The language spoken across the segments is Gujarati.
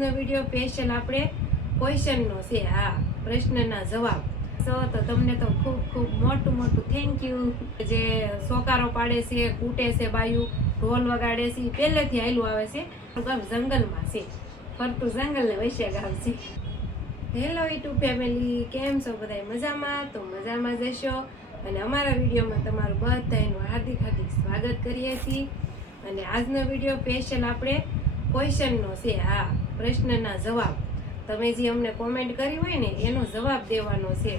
વિડીયો સ્પેશિયલ આપણે ક્વેશ્ચનનો છે. આ પ્રશ્નના જવાબ તો તમને તો ખૂબ ખૂબ મોટું થેન્ક યુ. જે સોકારો પાડે છે, કૂટે છે, બાયું ઢોલ વગાડે છે, પહેલેથી આયલું આવે છે. ગામ જંગલમાં છે, ફરતું જંગલ ને વૈશ્ય ગામ છે. હેલો યુટ્યુબ ફેમિલી, કેમ છો બધા? મજામાં? તો મજામાં જશો. અને અમારા વિડીયોમાં તમારું બધાનું હાર્દિક સ્વાગત કરીએ છીએ. અને આજનો વિડીયો સ્પેશિયલ આપણે ક્વેશ્ચનનો છે. આ પ્રશ્નના જવાબ તમે જે અમને કોમેન્ટ કરી હોય ને એનો જવાબ દેવાનો છે.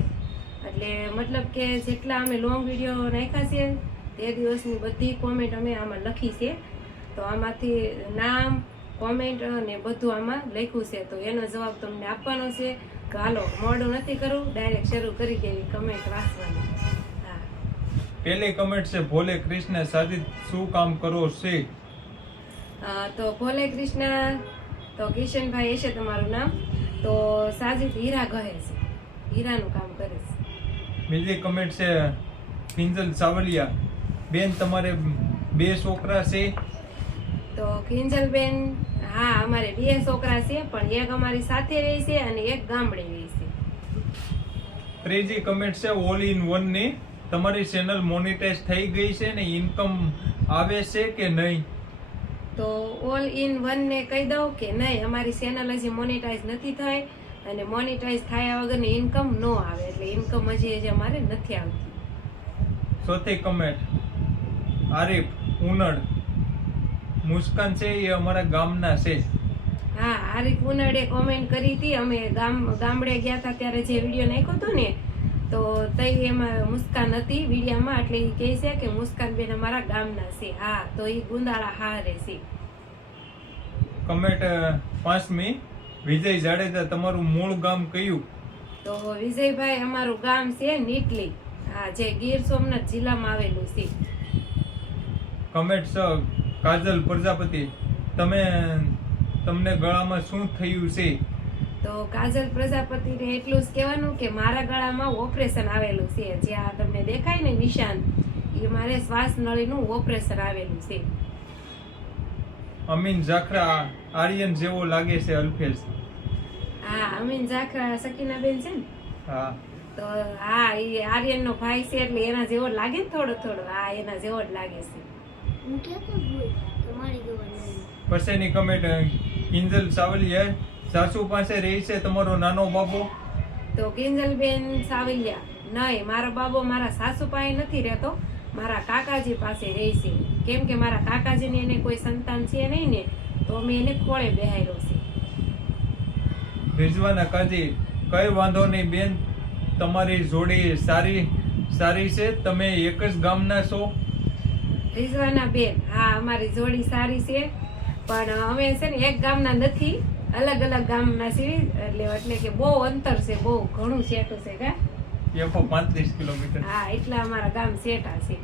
એટલે મતલબ કે જેટલા અમે લોંગ વિડીયો નાખ્યા છે તે દિવસની બધી કોમેન્ટ અમે આમાં લખી છે. તો આમાંથી નામ, કોમેન્ટ અને બધું આમાં લખ્યું છે. તો એનો જવાબ તમને આપવાનો છે. તો હાલો મોડું નથી કરવું, ડાયરેક્ટ શરૂ કરી દેવી કમેન્ટ વાંચવાની. હા, પહેલી કમેન્ટ છે ભોલે કૃષ્ણ સાજિદ શું કામ કરો છે? તો ભોલે કૃષ્ણ તો કિશનભાઈ હશે તમારું નામ. તો સાજિદ હીરા કહે છે, હીરાનું કામ કરે છે. બીજી કમેન્ટ છે કિંજલ સાવલિયા, બેન તમારે 2 છોકરા છે? તો કિંજલબેન, હા અમારે 2 છોકરા છે, પણ એક અમારી સાથે રહે છે અને એક ગામડે રહે છે. ત્રીજી કમેન્ટ છે ઓલ ઇન વન ની, તમારી ચેનલ મોનેટાઇઝ થઈ ગઈ છે ને ઇન્કમ આવે છે કે નહીં? તો ઓલ ઇન વન ને કહી દઉં કે નહીં, અમારી ચેનલ હજી મોનેટાઇઝ નથી થઈ અને મોનેટાઇઝ થયા વગરની ઇન્કમ ન આવે. એટલે ઇન્કમ હજી અમારે નથી આવતી. ચોથી કમેન્ટ આરિફ ઉનડ, મુસ્કાન છે એ અમારા ગામના છે. હા, આરિફ ઉનડે કોમેન્ટ કરી હતી. અમે ગામડે ગયા હતા ત્યારે જે વિડીયો નાખ્યો હતો ને, તો તઈ એમાં મુસ્કાન હતી વિડીયામાં. એટલે એ કહે છે કે મુસ્કાન બેન અમારા ગામના છે. હા, તો એ ગુંદાળા હારે છે. કમેન્ટ 5મી વિજય જાડેજા, તમારું મૂળ ગામ કયું? તો વિજયભાઈ અમારું ગામ છે નીટલી. હા, જે ગીર સોમનાથ જિલ્લામાં આવેલું છે. કમેન્ટ 6 કાજલ પ્રજાપતિ, તમને ગળામાં શું થયું છે? તો કાજલ પ્રજાપતિને એટલું જ કહેવાનું કે મારા ગળામાં ઓપરેશન આવેલું છે. જ્યાં તમને દેખાય ને નિશાન, એ મારે શ્વાસ નળીનું ઓપરેશન આવેલું છે. અમીન જાખરા, આર્યન જેવો લાગે છે અલ્ફેઝ. હા, અમીન જાખરા સકીના બેન છે ને? હા, તો હા એ આર્યન નો ભાઈ છે એટલે એના જેવો જ લાગે ને થોડો. હા, એના જેવો જ લાગે છે. પછીની કમેન્ટ કિંજલ સાવલિયા, સાસુ પાસે રહી છે તમારો નાનો બાબો? તો કિંજલબેન સાવલિયા, નહીં, મારો બાબો મારા સાસુ પાસે નથી રહેતો, મારા કાકાજી પાસે રહે છે. કેમ કે મારા કાકાજીને એને કોઈ સંતાન છે નહીં ને, તો મેં એને ખોળે બેહાર્યો છે. રિઝવાના કાજી, કઈ વાંધો નહીં બેન, તમારી જોડી સારી છે, તમે એક જ ગામના છો? રિઝવાના બેન, હા અમારી જોડી સારી છે, પણ અમે છે ને એક ગામના નથી, અલગ ગામના છીએ. એટલે કે બહુ અંતર છે, બહુ ઘણું સેટું છે. કા 35 કિલોમીટર. હા, એટલા અમારા ગામ સેટા છે.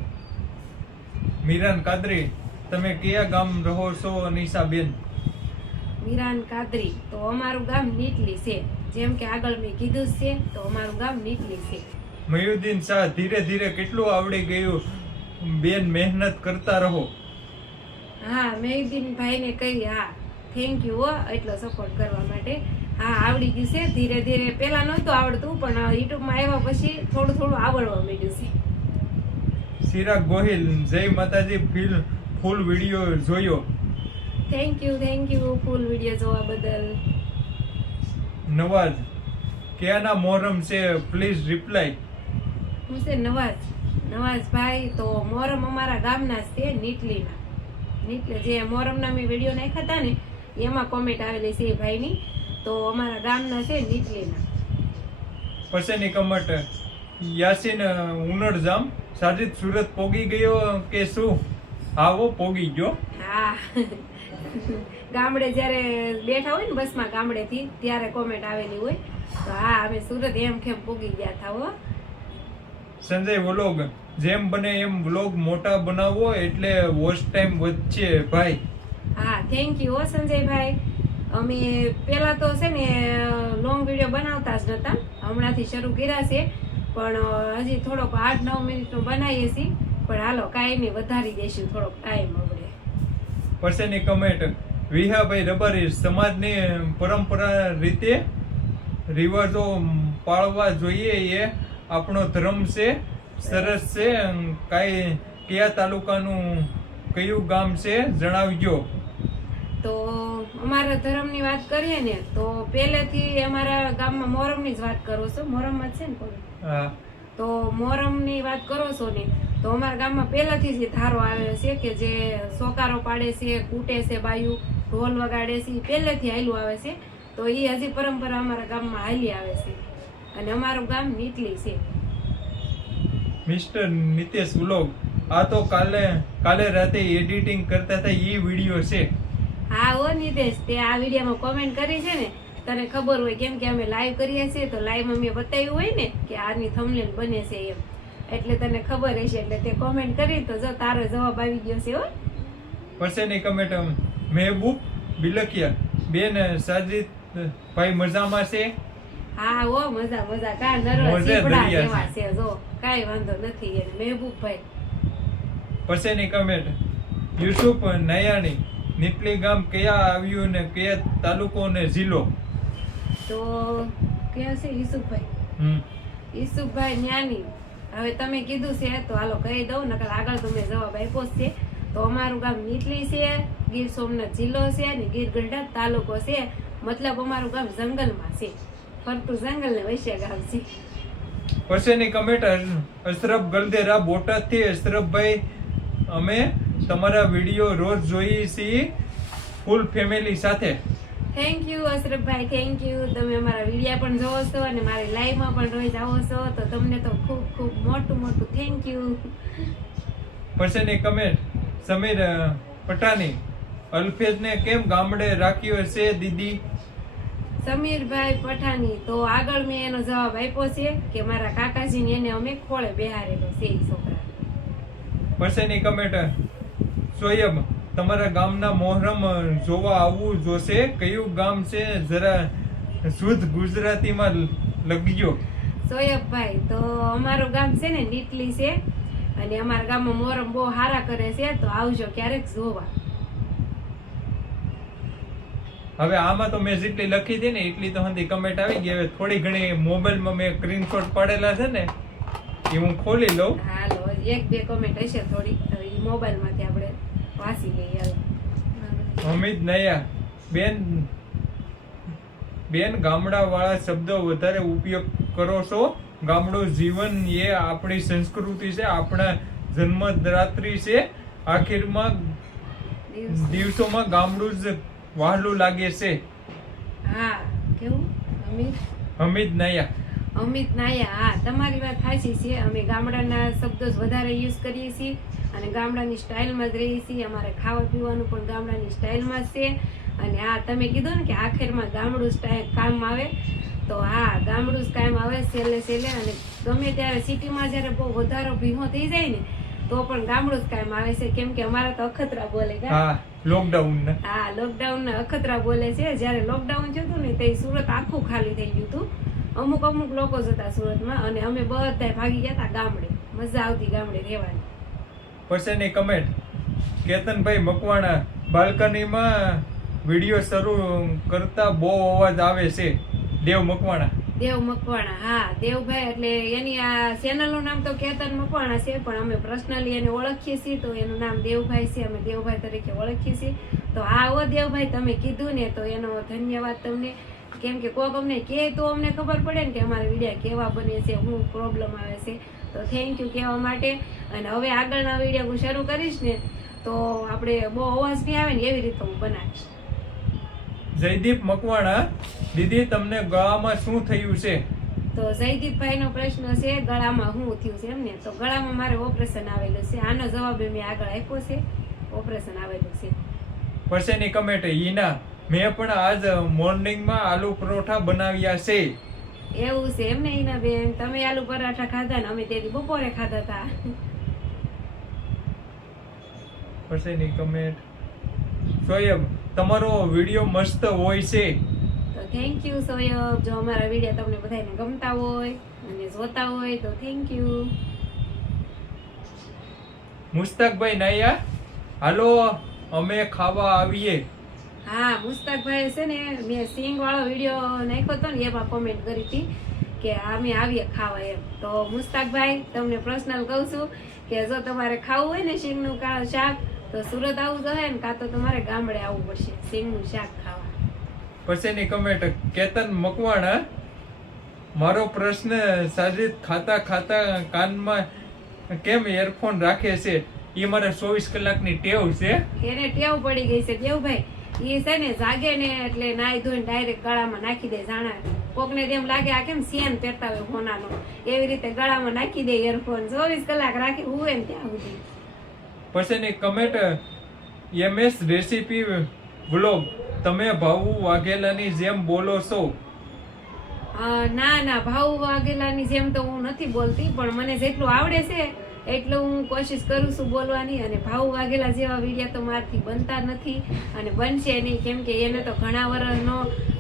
મીરાન કાદરી, તમે કયા ગામ રહો છો? નિશા બેન, મીરાન કાદરી, તો અમારું ગામ નીટલી છે. જેમ કે આગળ મેં કીધું છે, તો અમારું ગામ નીટલી છે. મયુદ્દીન શાહ, ધીરે કેટલું આવડી ગયું બેન, મહેનત કરતા રહો. હા, મયુદ્દીન ભાઈને કહી, હા થેન્ક યુ હો એટલો સપોર્ટ કરવા માટે. હા, આવડી ગયું છે ધીરે. પેલા નહોતું આવડતું, પણ યુટ્યુબમાં આવ્યા પછી થોડું આવડવા માંડ્યું છે. ચિરાગ ગોહિલ, જય માતાજી, ફૂલ વિડીયો જોયો. થેન્ક યુ ફૂલ વિડીયો જોવા બદલ. નવાજ, ક્યાંના મોહરમ છે પ્લીઝ રિપ્લાય. હું છે નવાજભાઈ, તો મોહરમ અમારા ગામના છે નીટલીના. જે મોહરમના મેં વિડીયો નાખ્યા હતા ને એમાં કોમેન્ટ આવેલી છે એ ભાઈની. તો અમારા ગામના છે નીટલીના. પછીની કમેન્ટ યાસીન ઉનડજામ, સાજિદ સુરત પોગી ગયો કે શું? આવો પોગી ગયો. હા, ગામડે જયારે બેઠા હોય ને બસમાં ગામડેથી, ત્યારે કોમેન્ટ આવેલી હોય. તો હા, અમે સુરત એમ કેમ પોગી ગયા હતા હો. સંજય વ્લોગ, જેમ બને એમ વ્લોગ મોટા બનાવો એટલે વોચ ટાઈમ વધશે ભાઈ. હા, થેન્ક યુ હો સંજયભાઈ. અમે પેલા તો છે ને લોંગ વિડીયો બનાવતા જ નતા, હમણાંથી શરૂ કર્યા છે. પણ હજી થોડોક 8-9 મિનિટનો બનાવીએ છીએ. પણ હાલો કાંઈ નહીં, વધારી દઈશું થોડોક ટાઈમ આપણે. પછીની કમેન્ટ વિહાભાઈ રબારી સમાજની પરંપરા રીતે રિવાજો પાળવા જોઈએ એ આપણો ધર્મ છે. સરસ છે. કયા તાલુકાનું કયું ગામ છે જણાવજો. તો અમારા ધર્મની વાત કરીએ ને તો પહેલેથી અમારા ગામમાં મોહરમની જ વાત કરો છો. મોહરમમાં જ છે ને કોઈ? હા. તો મોહરમની વાત કરો છો ને તો અમારા ગામમાં પહેલાથી જ ધારો આવે છે કે જે સોકારો પાડે છે, કૂટે છે બાયું, ઢોલ વગાડે છે, પહેલેથી હાલ્યું આવે છે. તો એ હજી પરંપરા અમારા ગામમાં હાલી આવે છે અને અમારું ગામ નીટલી છે. મિસ્ટર નિતેશ વ્લોગ, આ તો કાલે રાતે એડિટિંગ કરતા હતા એ વિડીયો છે. હા હો નિતેશ, તે આ વિડીયોમાં કોમેન્ટ કરી છે ને, તને ખબર હોય કેમ કે અમે લાઈવ કરીએ છીએ તો લાઈવમાં મેં બતાવ્યું હોય ને કે આની થંબનેલ બને છે એમ, એટલે તને ખબર હશે એટલે તે કોમેન્ટ કરી તો જો તારો જવાબ આવી ગયો છે હો. પછીની કમેન્ટ મહેબૂબ બિલકિયા, બેન સાજીદ ભાઈ મજામાં છે? હા હો મજા કા નરવા મોજે સીપડા દરિયા જેવા છે જો, કાઈ વાંધો નથી એને મહેબૂબભાઈ. પછીની કમેન્ટ યુસુફ નયાણી, નીપલી ગામ કયા આવ્યું ને કયા તાલુકો ને જિલ્લો? તો ક્યાં છે ઈસુફભાઈ? ઈસુફભાઈ ન્યાની. હવે તમે કીધું છે તો હાલો કહી દઉં, નકર આગળ તો મેં જવાબ આપ્યો જ છે. તો અમારું ગામ નીટલી છે, ગીર સોમનાથ જિલ્લો છે અને ગીર ગઢડા તાલુકો છે. મતલબ અમારું ગામ જંગલમાં છે, ફરતું જંગલ ને વૈશ્ય ગામ છે. પછીની કમેન્ટ અશરફ ગલદેરા, બોટાદ થી. અશરફભાઈ, અમે તમારા વિડીયો રોજ જોઈએ છીએ ફૂલ ફેમિલી સાથે. Thank you Ashrafbhai, thank you. તમે અમારા વિડીયા પણ જોવો છો અને મારી લાઈવમાં પણ રોજ આવો છો તો તમને તો ખૂબ ખૂબ મોટું થેન્ક યુ. પછીની કમેન્ટ સમીર પટાની, અલ્ફેજને કેમ ગામડે રાખ્યો છે દીદી? સમીરભાઈ પઠાણી, તો આગળ મેં એનો જવાબ આપ્યો છે કે મારા કાકાજીને એને અમે ખોળે બેહારેલો છે ઈ છોકરા. પછીની કમેન્ટ સોયબ, તમારા ગામના મોહરમ જોવા આવવું જોશે. કયું ગામ છે જરા શુદ્ધ ગુજરાતીમાં લખજો. સોયબભાઈ, તો અમારું ગામ છે ને નીટલી છે અને અમારા ગામમાં મોહરમ બહુ સારા કરે છે, તો આવજો ક્યારેક જોવા. હવે આમાં તો મેં જેટલી લખી હતી ને એટલી તો હંધી કમેન્ટ આવી ગઈ. હવે થોડી ઘણી મોબાઈલમાં મેં સ્ક્રીનશોટ પાડેલા છે ને એ હું ખોલી લઉં. હાલો, એક બે કમેન્ટ હશે થોડી, એ મોબાઈલ માંથી આપણે વાંચી લઈએ. અમિત નયા, બેન ગામડા વાળા શબ્દો વધારે ઉપયોગ કરો છો. ગામડું જીવન એ આપણી સંસ્કૃતિ છે, આપણા જન્મરાત્રિ છે. આખીરમાં દિવસોમાં ગામડું જ વહાલું લાગે છે. હા, કેવું? અમિત નયા. અમિત નાયા, હા તમારી વાત સાચી છે. અમે ગામડાના શબ્દો જ વધારે યુઝ કરીએ છીએ અને ગામડાની સ્ટાઇલમાં જ રહીએ છીએ. અમારે ખાવા પીવાનું પણ ગામડાની સ્ટાઇલમાં જ છે. અને હા, તમે કીધું ને કે આખેરમાં ગામડું કામ આવે, તો હા ગામડું જ કામ આવે છેલ્લે. અને ગમે ત્યારે સિટીમાં જયારે બહુ વધારો ભીહો થઈ જાય ને તો પણ ગામડું જ કામ આવે છે, કેમ કે અમારા તો અખતરા બોલે. લોકડાઉન ના અખતરા બોલે છે. જયારે લોકડાઉન થયું ને તે સુરત આખું ખાલી થઈ ગયું હતું. અમુક લોકો જ હતા સુરતમાં અને અમે બધા ભાગી ગયા હતા ગામડે. મજા આવતી ગામડે રહેવાની. પછીની કમેન્ટ કેતનભાઈ મકવાણા, બાલ્કનીમાં વિડીયો શરૂ કરતા બહુ અવાજ આવે છે. દેવ મકવાણા, હા દેવભાઈ, એટલે એની આ ચેનલનું નામ તો કેતન મકવાણા છે, પણ અમે પર્સનલી એને ઓળખીએ છીએ તો એનું નામ દેવભાઈ છે. અમે દેવભાઈ તરીકે ઓળખીએ છીએ. તો હા ઓ દેવભાઈ, તમે કીધું ને તો એનો ધન્યવાદ તમને. કેમ કે કોક અમને કે તો અમને ખબર પડે ને કે અમારા વિડીયો કેવા બને છે, શું પ્રોબ્લેમ આવે છે. તો થેન્ક યુ કહેવા માટે. અને હવે આગળના વિડીયો હું શરૂ કરીશ ને તો આપણે બહુ અવાજ નહીં આવે ને એવી રીતે હું બનાવીશ. જયદીપ મકવાણા, દીદી તમને ગળામાં શું થયું છે? તો જયદીપભાઈ નો પ્રશ્ન છે ગળામાં શું થયું છે એમને. તો ગળામાં મારે ઓપરેશન આવેલું છે. આનો જવાબ મેં આગળ આપ્યો છે, ઓપરેશન આવેલું છે. પછીની કમેન્ટ ઈના, મેં પણ આજ મોર્નિંગમાં આલુ પરોઠા બનાવ્યા છે. એવું છે એમને ઈના બેન, તમે આલુ પરાઠા ખાધા ને અમે તેથી બપોરે ખાધા હતા. પછીની કમેન્ટ સોયબ, તમારો વિડીયો મસ્ત હોય છે. તો થેન્ક યુ સોયબ. જો અમારા વિડીયો તમને બધાને ગમતા હોય અને જોતા હોય તો થેન્ક યુ. મુસ્તાકભાઈ નાયા, હાલો અમે ખાવા આવીએ. હા, મુસ્તાકભાઈ છે ને, મેં સિંગ વાળો વિડીયો નાખ્યો હતો ને એમાં કોમેન્ટ કરી હતી કે અમે આવીએ ખાવા એમ. તો મુસ્તાકભાઈ તમને પર્સનલ કહું છું કે જો તમારે ખાવું હોય ને સિંગનું શાક તો સુરત આવવું જોઈએ ને કાં તો તમારે ગામડે આવવું પડશે સિંગનું શાક ખાવા. પછીની કમેન્ટ કેતન મકવાણા, મારો પ્રશ્ન સાજિદ ખાતા ખાતા કાનમાં કેમ ઇયરફોન રાખે છે? એ મારે 24 કલાકની ટેવ છે. એને ટેવ પડી ગઈ છે દેવભાઈ. એ છે ને જાગે ને એટલે નાઈ ધોઈને ડાયરેક્ટ ગળામાં નાખી દે. જાણા કોકને એમ લાગે આ કેમ સેન પહેરતા હોય ફોનાનો, એવી રીતે ગળામાં નાખી દે ઇયરફોન. 24 કલાક રાખી હુએ ને ત્યાં સુધી. પછીની કમેન્ટ MS રેસીપી વ્લોગ, તમે ભાવુ વાઘેલાની જેમ બોલો છો? ના, ભાવ વાઘેલાની જેમ તો હું નથી બોલતી, પણ મને જેટલું આવડે છે એટલું હું કોશિશ કરું છું બોલવાની. અને ભાવ વાઘેલા જેવા વિડીયો તો મારાથી બનતા નથી અને બનશે નહીં, કેમ કે એને તો ઘણા વર્ષનો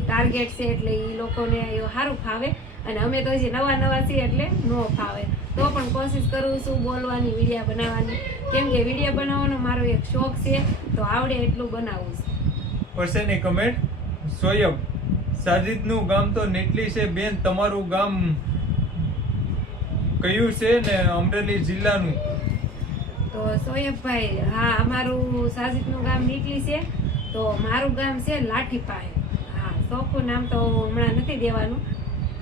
ટાર્ગેટ છે એટલે એ લોકોને એ સારું ફાવે અને અમે તો હજી નવા છીએ એટલે નો ફાવે. તો પણ કોશિશ કરું છું બોલવાની, વિડીયો બનાવવાની, કેમ કે વિડીયો બનાવવાનો મારો એક શોખ છે, તો આવડે એટલું બનાવું છું. પછીની કમેન્ટ સોયબ, સાજિદનું ગામ તો નેટલી છે બેન, તમારું ગામ કયું છે ને અમરેલી જિલ્લાનું? તો સોયબભાઈ, હા, અમારું સાજિદનું ગામ નીટલી છે, તો મારું ગામ છે લાઠીપાય. હા, ચોખ્ખું નામ તો હમણાં નથી દેવાનું.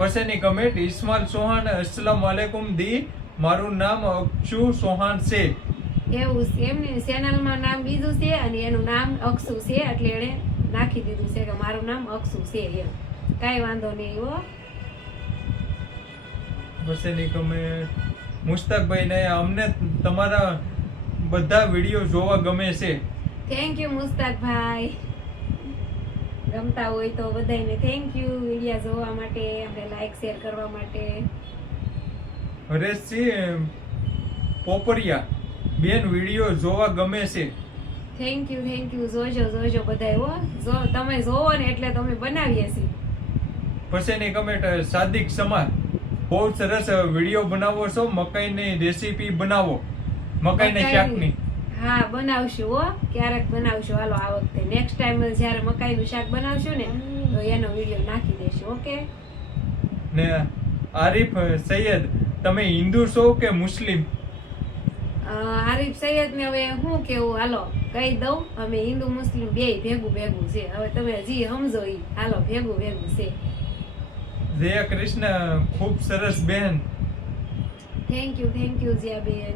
પછીની કમેન્ટ ઇસ્માલ ચૌહાણ, અસ્સલામ વાલેકુમ દી, મારું નામ અક્ષુ ચૌહાણ છે. એવું છે એમની ચેનલમાં નામ બીજું છે અને એનું નામ અક્ષુ છે, એટલે એને નાખી દીધું છે કે મારું નામ અક્ષુ છે એમ. કાંઈ વાંધો નહીં હો. પછીની કમેન્ટ મુસ્તાકભાઈ ને, અમને તમારા બધા વિડીયો જોવા ગમે છે. Thank you Mustakbhai. ગમતા હોય તો બધાને થેન્ક યુ વિડીયો જોવા માટે, આપણે લાઈક શેર કરવા માટે. હરેશસિંહ પોપરિયા, બેન વિડીયો જોવા ગમે છે. Thank you. જોજો બધાય હો. જો તમે જોવો ને એટલે તમે બનાવીએ છીએ. પછીની કમેન્ટ સાદિક સમાર, બહુ સરસ વિડીયો બનાવો છો, મકાઈની રેસીપી બનાવો, મકાઈના શાકની. હા, બનાવશું હો, ક્યારેક બનાવશું. હાલો આ વખતે નેક્સ્ટ ટાઈમ જ્યારે મકાઈનું શાક બનાવશું ને તો એનો વિડીયો નાખી દેશું. ઓકે. ને આરિફ સૈયદ, તમે હિન્દુ છો કે મુસ્લિમ? આરિફ સૈયદ ને હવે શું કેવું, હાલો કહી દઉં, અમે હિન્દુ મુસ્લિમ બેય ભેગું છે. હવે તમે જી સમજો ઈ, હાલો ભેગું છે. જય કૃષ્ણ, ખૂબ સરસ બેન. થેન્ક યુ જીયા બેન.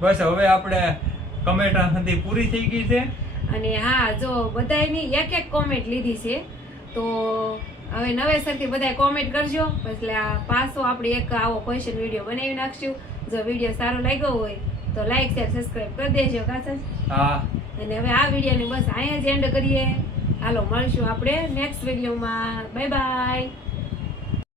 બસ હવે આપણે કમેન્ટ આથી પૂરી થઈ ગઈ છે. અને હા, જો બધાયની એક કોમેન્ટ લીધી છે, તો હવે નવેસરથી બધાય કોમેન્ટ કરજો, પછી પાછો આપણે એક આવો ક્વેશ્ચન વિડીયો બનાવી નાખશું. જો વિડીયો સારો લાગ્યો હોય તો લાઈક શેર સબસ્ક્રાઇબ કરી દેજો કાસજ. હા, અને હવે આ વિડીયોને બસ અહીંયા જ એન્ડ કરીએ. હાલો મળશું આપણે નેક્સ્ટ વિડીયોમાં. Bye bye.